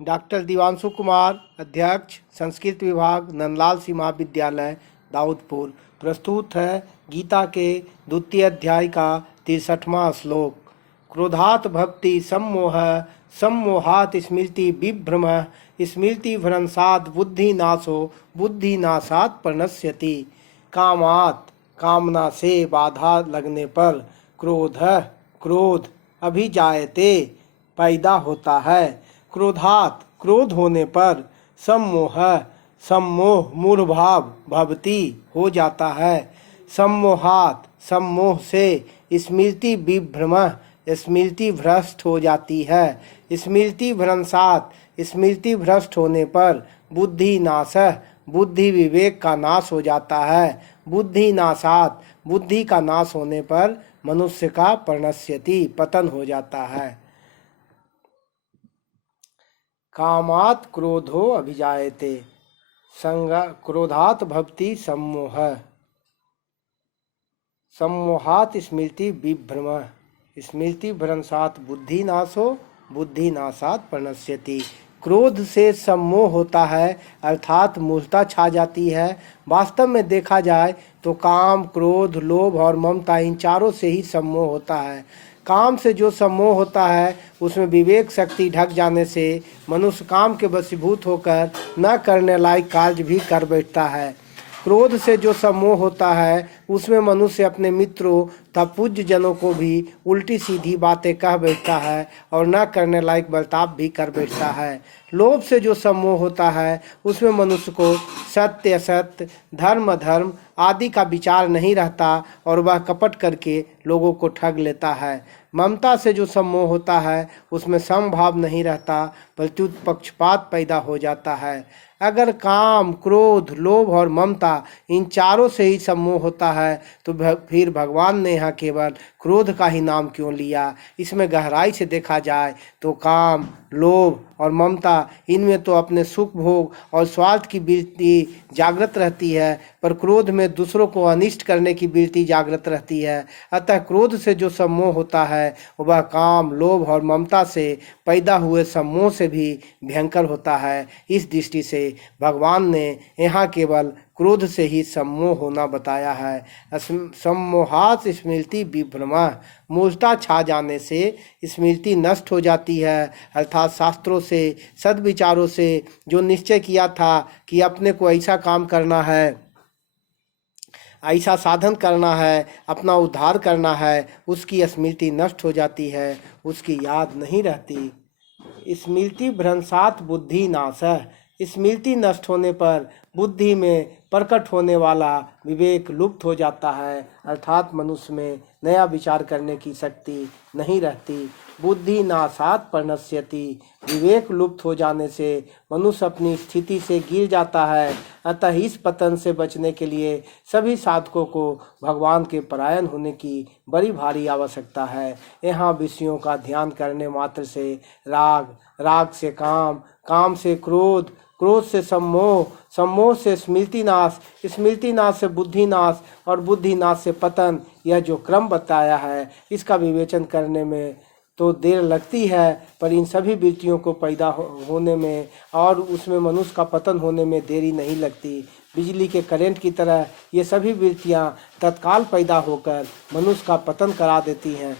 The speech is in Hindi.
डॉक्टर दिवांशु कुमार, अध्यक्ष संस्कृत विभाग, नंदलाल सिंह महाविद्यालय, दाऊदपुर। प्रस्तुत है गीता के द्वितीय अध्याय का 63वां श्लोक। क्रोधात भक्ति सम्मोह, सम्मोहात स्मृति विभ्रम, स्मृति भ्रंशात बुद्धि नाशो, बुद्धि नाशात प्रणश्यति। कामात, कामना से बाधा लगने पर, क्रोध, क्रोध अभिजायते, पैदा होता है। क्रोधात, क्रोध होने पर, सम्मोह, सम्मोह मूढ़भाव भवति हो जाता है। सम्मोहात, सम्मोह से, स्मृति विभ्रम, स्मृति भ्रष्ट हो जाती है। स्मृति भ्रंशात, स्मृति भ्रष्ट होने पर, बुद्धि नाश, बुद्धि विवेक का नाश हो जाता है। बुद्धि नाशात, बुद्धि का नाश होने पर मनुष्य का प्रणश्यति, पतन हो जाता है। कामात क्रोधो अभिजायते, क्रोधात भवति सम्मोह, सम्मोहात स्मृति विभ्रम, स्मृति भ्रंशात बुद्धि नाशो, बुद्धि नाशात प्रणश्यति। क्रोध से सम्मोह होता है, अर्थात मूर्छा छा जाती है। वास्तव में देखा जाए तो काम, क्रोध, लोभ और ममता, इन चारों से ही सम्मोह होता है। काम से जो सम्मोह होता है उसमें विवेक शक्ति ढक जाने से मनुष्य काम के वशीभूत होकर न करने लायक कार्य भी कर बैठता है। क्रोध से जो सम्मोह होता है उसमें मनुष्य अपने मित्रों तथा पूज्य जनों को भी उल्टी सीधी बातें कह बैठता है और न करने लायक बर्ताव भी कर बैठता है। लोभ से जो सम्मोह होता है उसमें मनुष्य को सत्य असत्य, धर्म अधर्म आदि का विचार नहीं रहता और वह कपट करके लोगों को ठग लेता है। ममता से जो सम्मोह होता है उसमें समभाव नहीं रहता बल्कि पक्षपात पैदा हो जाता है। अगर काम, क्रोध, लोभ और ममता इन चारों से ही सम्मोह होता है तो फिर भगवान ने यहाँ केवल क्रोध का ही नाम क्यों लिया? इसमें गहराई से देखा जाए तो काम, लोभ और ममता, इनमें तो अपने सुख भोग और स्वार्थ की वृत्ति जागृत रहती है, पर क्रोध में दूसरों को अनिष्ट करने की वृत्ति जागृत रहती है। अतः क्रोध से जो सम्मोह होता है वह काम, लोभ और ममता से पैदा हुए सम्मोह से भी भयंकर होता है। इस दृष्टि से भगवान ने यहाँ केवल क्रोध से ही सम्मोह होना बताया है। सम्मोहात स्मृति विभ्रमा, मूर्छा छा जाने से स्मृति नष्ट हो जाती है, अर्थात शास्त्रों से, सद्विचारों से जो निश्चय किया था कि अपने को ऐसा काम करना है, ऐसा साधन करना है, अपना उद्धार करना है, उसकी स्मृति नष्ट हो जाती है, उसकी याद नहीं रहती। स्मृति भ्रंशात बुद्धि नाश, स्मृति नष्ट होने पर बुद्धि में प्रकट होने वाला विवेक लुप्त हो जाता है, अर्थात मनुष्य में नया विचार करने की शक्ति नहीं रहती। बुद्धि नाशात प्रणश्यति, विवेक लुप्त हो जाने से मनुष्य अपनी स्थिति से गिर जाता है। अतः इस पतन से बचने के लिए सभी साधकों को भगवान के परायण होने की बड़ी भारी आवश्यकता है। यहाँ विषयों का ध्यान करने मात्र से राग, राग से काम, काम से क्रोध, क्रोध से सम्मोह, सम्मोह से स्मृति नाश, स्मृति नाश से बुद्धि नाश और बुद्धि नाश से पतन, यह जो क्रम बताया है इसका विवेचन करने में तो देर लगती है, पर इन सभी वृत्तियों को पैदा होने में और उसमें मनुष्य का पतन होने में देरी नहीं लगती। बिजली के करंट की तरह ये सभी वृत्तियाँ तत्काल पैदा होकर मनुष्य का पतन करा देती हैं।